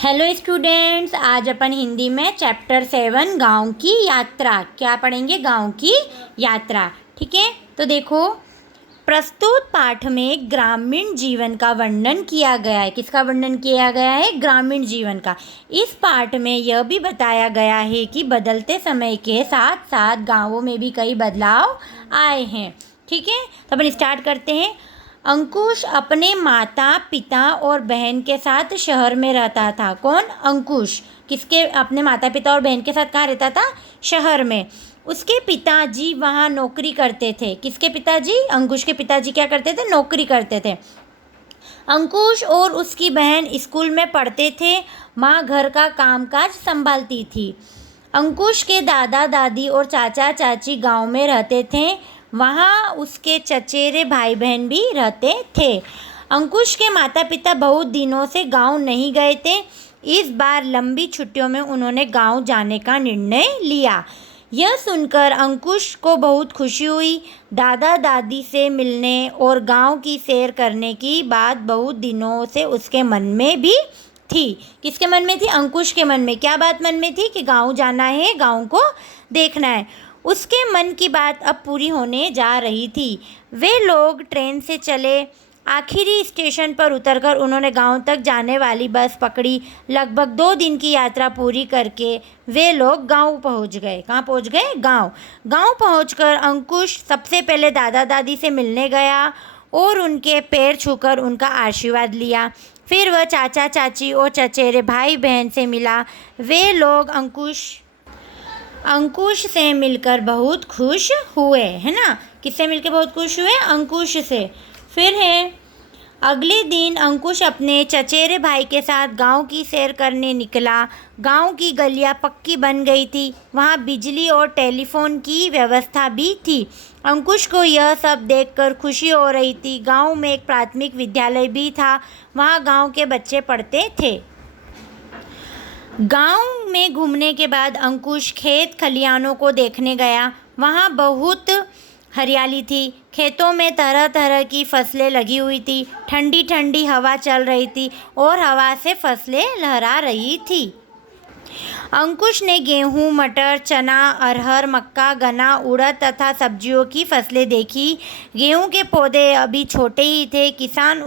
Hello students, आज अपन हिंदी में chapter 7 गांव की यात्रा क्या पढ़ेंगे। गांव की यात्रा। ठीक है, तो देखो, प्रस्तुत पाठ में ग्रामीण जीवन का वर्णन किया गया है। किसका वर्णन किया गया है? ग्रामीण जीवन का। इस पाठ में यह भी बताया गया है कि बदलते समय के साथ साथ गांवों में भी कई बदलाव आए हैं। ठीक है, तो अपन स्टार्ट करते हैं। अंकुश अपने माता पिता और बहन के साथ शहर में रहता था। कौन? अंकुश। किसके? अपने माता पिता और बहन के साथ कहाँ रहता था? शहर में। उसके पिताजी वहाँ नौकरी करते थे। किसके पिताजी? अंकुश के पिताजी क्या करते थे? नौकरी करते थे। अंकुश और उसकी बहन स्कूल में पढ़ते थे। माँ घर का कामकाज संभालती थी। अंकुश के दादा दादी और चाचा चाची गांव में रहते थे। वहाँ उसके चचेरे भाई बहन भी रहते थे। अंकुश के माता पिता बहुत दिनों से गांव नहीं गए थे। इस बार लंबी छुट्टियों में उन्होंने गांव जाने का निर्णय लिया। यह सुनकर अंकुश को बहुत खुशी हुई। दादा दादी से मिलने और गांव की सैर करने की बात बहुत दिनों से उसके मन में भी थी। किसके मन में थी? अंकुश के मन में। क्या बात मन में थी? कि गांव जाना है, गांव को देखना है। उसके मन की बात अब पूरी होने जा रही थी। वे लोग ट्रेन से चले। आखिरी स्टेशन पर उतरकर उन्होंने गांव तक जाने वाली बस पकड़ी। लगभग 2 दिन की यात्रा पूरी करके वे लोग गांव पहुंच गए। कहाँ पहुंच गए? गांव। गांव पहुंचकर अंकुश सबसे पहले दादा दादी से मिलने गया और उनके पैर छूकर उनका आशीर्वाद लिया। फिर वह चाचा चाची और चचेरे भाई बहन से मिला। वे लोग अंकुश से मिलकर बहुत खुश हुए, है ना। किससे मिलकर बहुत खुश हुए? अंकुश से। फिर है, अगले दिन अंकुश अपने चचेरे भाई के साथ गांव की सैर करने निकला। गांव की गलियां पक्की बन गई थी। वहां बिजली और टेलीफोन की व्यवस्था भी थी। अंकुश को यह सब देखकर खुशी हो रही थी। गांव में एक प्राथमिक विद्यालय भी था। वहां गांव के बच्चे पढ़ते थे। गांव में घूमने के बाद अंकुश खेत खलिहानों को देखने गया। वहां बहुत हरियाली थी। खेतों में तरह तरह की फसलें लगी हुई थी। ठंडी ठंडी हवा चल रही थी और हवा से फसलें लहरा रही थी। अंकुश ने गेहूं, मटर, चना, अरहर, मक्का, गन्ना, उड़द तथा सब्जियों की फसलें देखी। गेहूं के पौधे अभी छोटे ही थे। किसान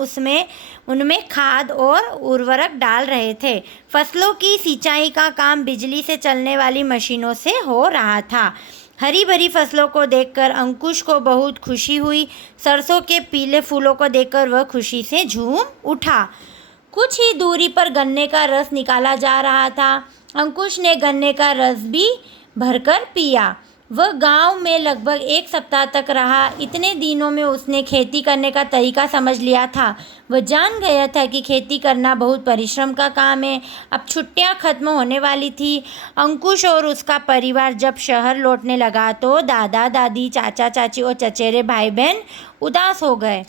उनमें खाद और उर्वरक डाल रहे थे। फसलों की सिंचाई का काम बिजली से चलने वाली मशीनों से हो रहा था। हरी भरी फसलों को देखकर अंकुश को बहुत खुशी हुई। सरसों के पीले फूलों को देखकर वह खुशी से झूम उठा। कुछ ही दूरी पर गन्ने का रस निकाला जा रहा था। अंकुश ने गन्ने का रस भी भरकर पिया। वह गांव में लगभग 1 सप्ताह तक रहा। इतने दिनों में उसने खेती करने का तरीका समझ लिया था। वह जान गया था कि खेती करना बहुत परिश्रम का काम है। अब छुट्टियां खत्म होने वाली थी। अंकुश और उसका परिवार जब शहर लौटने लगा तो दादा दादी, चाचा चाची और चचेरे भाई बहन उदास हो गए।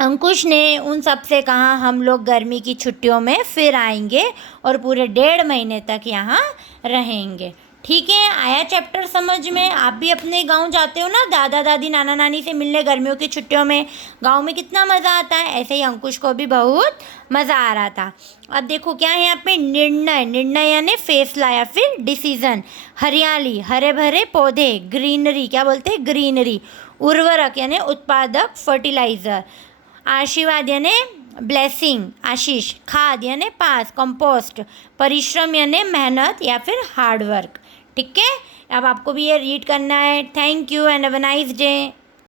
अंकुश ने उन सब से कहा, हम लोग गर्मी की छुट्टियों में फिर आएंगे और पूरे 1.5 महीने तक यहाँ रहेंगे। ठीक है, आया चैप्टर समझ में? आप भी अपने गांव जाते हो ना, दादा दादी नाना नानी से मिलने गर्मियों की छुट्टियों में। गांव में कितना मज़ा आता है। ऐसे ही अंकुश को भी बहुत मज़ा आ रहा था। अब देखो क्या है यहाँ पे? निर्णय। निर्णय यानी फैसला या फिर डिसीजन। हरियाली, हरे भरे पौधे, ग्रीनरी। क्या बोलते हैं? ग्रीनरी। उर्वरक यानी उत्पादक, फर्टिलाइज़र। आशीर्वाद यानी ब्लेसिंग, आशीष। खाद यानी पास, कंपोस्ट। परिश्रम यानी मेहनत या फिर हार्ड वर्क। ठीक है, अब आपको भी ये रीड करना है। Thank you and have a nice day.